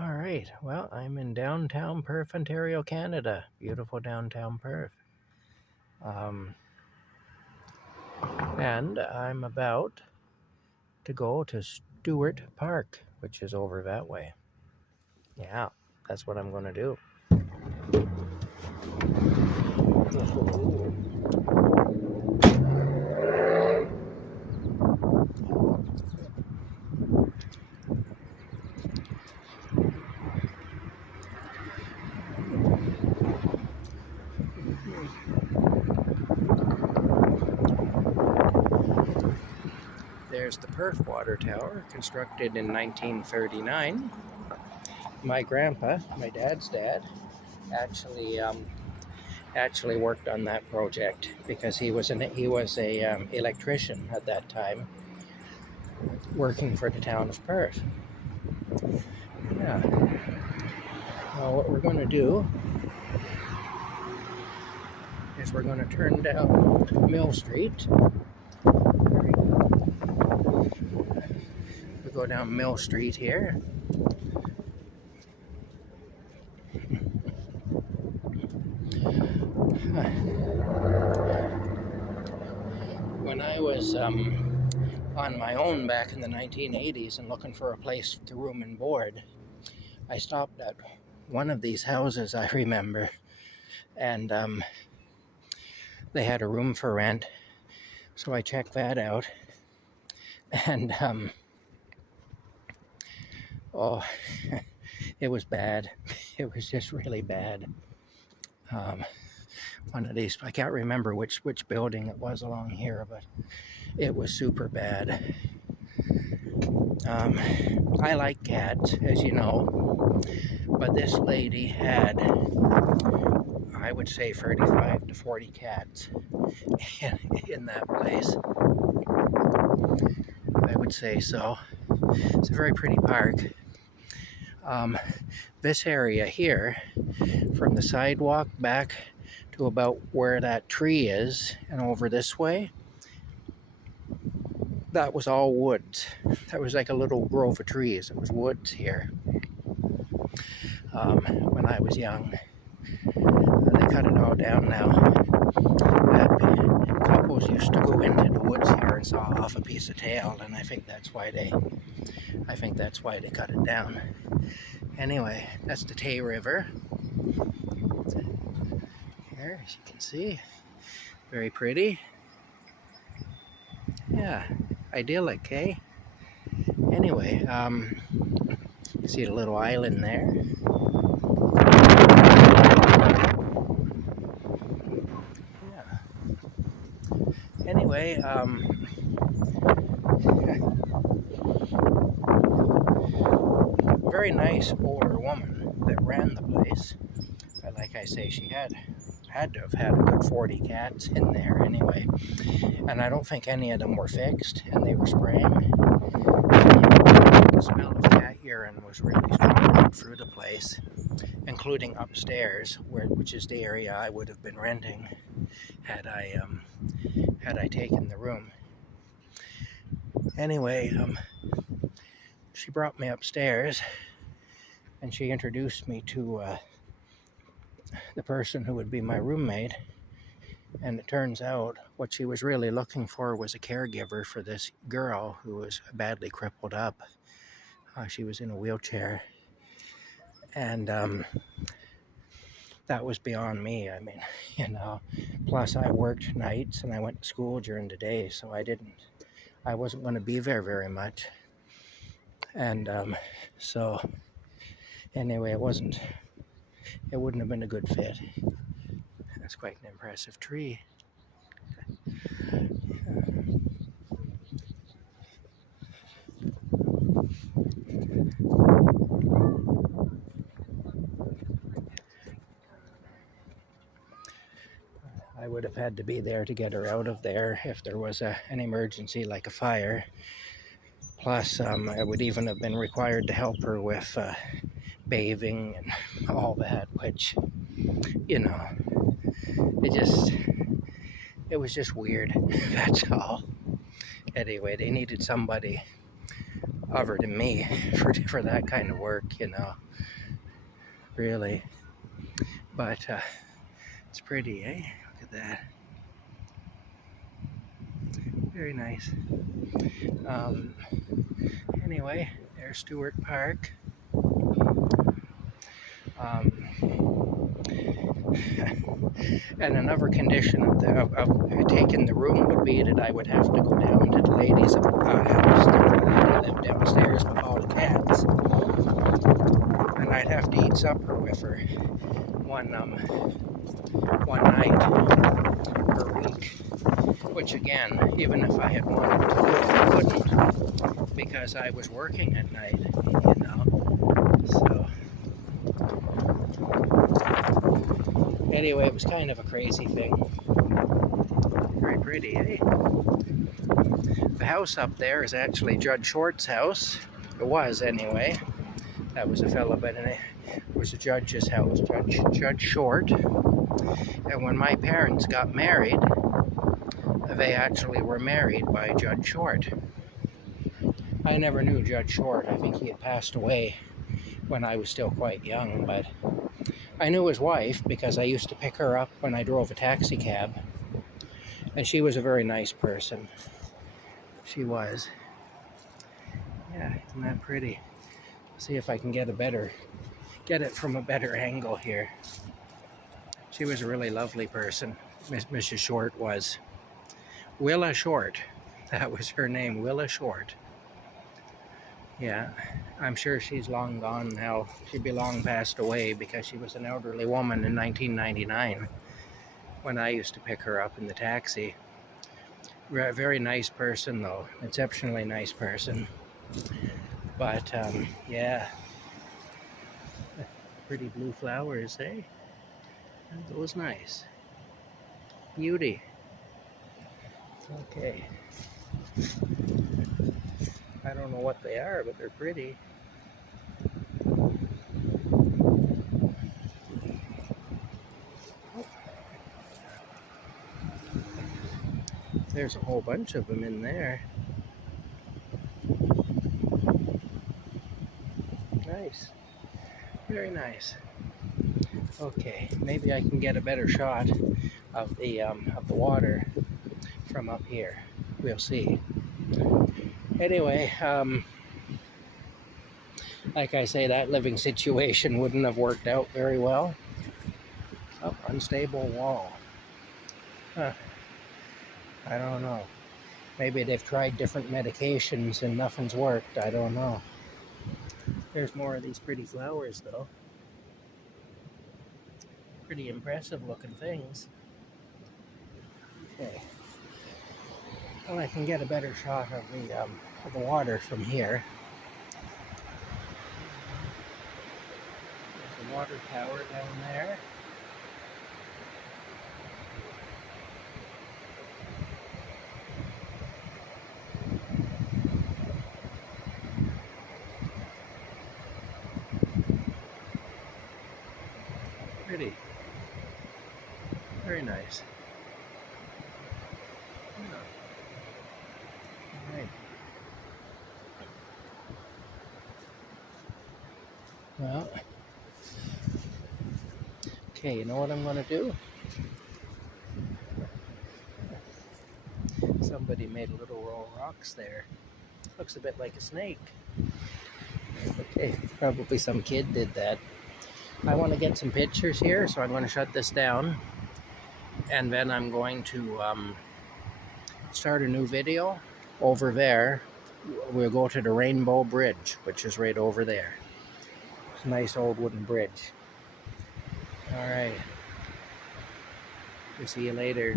All right. Well, I'm in downtown Perth, Ontario, Canada. Beautiful downtown Perth. Um, and I'm about to go to Stewart Park, which is over that way. Yeah, that's what I'm going to do. There's the Perth Water Tower, constructed in 1939. My grandpa, my dad's dad, actually worked on that project because he was a electrician at that time, working for the town of Perth. Yeah. Well, what we're going to do is we're going to turn down Mill Street. We go down Mill Street here. When I was on my own back in the 1980s and looking for a place to room and board, I stopped at one of these houses, I remember, and they had a room for rent, so I checked that out, and oh, it was bad. It was just really bad. One of these, I can't remember which building it was along here, but it was super bad. I like cats, as you know, but this lady had, I would say, 35 to 40 cats in that place. I would say so. It's a very pretty park. This area here, from the sidewalk back to about where that tree is and over this way, that was all woods. That was like a little grove of trees. It was woods here. When I was young, they cut it all down now. Couples used to go into the woods here and saw off a piece of tail, and I think that's why they cut it down. Anyway, that's the Tay River. Here, as you can see, very pretty. Yeah, idyllic, eh? Anyway, see the little island there. Yeah. Anyway, very nice older woman that ran the place. But like I say, she had to have had a good 40 cats in there anyway. And I don't think any of them were fixed, and they were spraying. The smell of cat urine was really strong through the place, including upstairs, which is the area I would have been renting had I taken the room. Anyway, she brought me upstairs, and she introduced me to the person who would be my roommate. And it turns out what she was really looking for was a caregiver for this girl who was badly crippled up. She was in a wheelchair. And that was beyond me. I mean, you know, plus I worked nights and I went to school during the day, so I wasn't going to be there very much. And so anyway, it wouldn't have been a good fit. That's quite an impressive tree. I would have had to be there to get her out of there if there was an emergency like a fire. Plus, I would even have been required to help her with bathing and all that, which, you know, it was just weird. That's all. Anyway, they needed somebody other than me for that kind of work, you know, really. But it's pretty, eh? Look at that. Very nice. Anyway, there's Stewart Park. And another condition of taking the room would be that I would have to go down to the lady's house. The lady lived downstairs with all the cats, and I'd have to eat supper with her one night per week. Which again, even if I had wanted to do it, I couldn't, because I was working at night, you know. So anyway, it was kind of a crazy thing. Very pretty, eh? The house up there is actually Judge Short's house. It was, anyway. That was a fellow, but it was a judge's house, Judge Short. And when my parents got married, they actually were married by Judge Short. I never knew Judge Short. I think he had passed away when I was still quite young, but I knew his wife because I used to pick her up when I drove a taxi cab, and she was a very nice person. She was. Yeah, isn't that pretty? See if I can get it from a better angle here. She was a really lovely person. Mrs. Short was. Willa Short. That was her name, Willa Short. Yeah, I'm sure she's long gone now. She'd be long passed away because she was an elderly woman in 1999 when I used to pick her up in the taxi. A very nice person, though. Exceptionally nice person. But, yeah. Pretty blue flowers, eh? That was nice. Beauty. Okay. I don't know what they are, but they're pretty. There's a whole bunch of them in there. Nice. Very nice. Okay, maybe I can get a better shot of the water from up here. We'll see. Anyway, like I say, that living situation wouldn't have worked out very well. Oh, unstable wall. Huh. I don't know. Maybe they've tried different medications and nothing's worked. I don't know. There's more of these pretty flowers, though. Pretty impressive looking things. Okay. Well, I can get a better shot of the water from here. There's a water tower down there. Pretty. Very nice. All right. Well, okay, you know what I'm going to do? Somebody made a little row of rocks there. Looks a bit like a snake. Okay, probably some kid did that. I want to get some pictures here, so I'm going to shut this down. And then I'm going to start a new video over there. We'll go to the Rainbow Bridge, which is right over there. It's a nice old wooden bridge. All right. We'll see you later.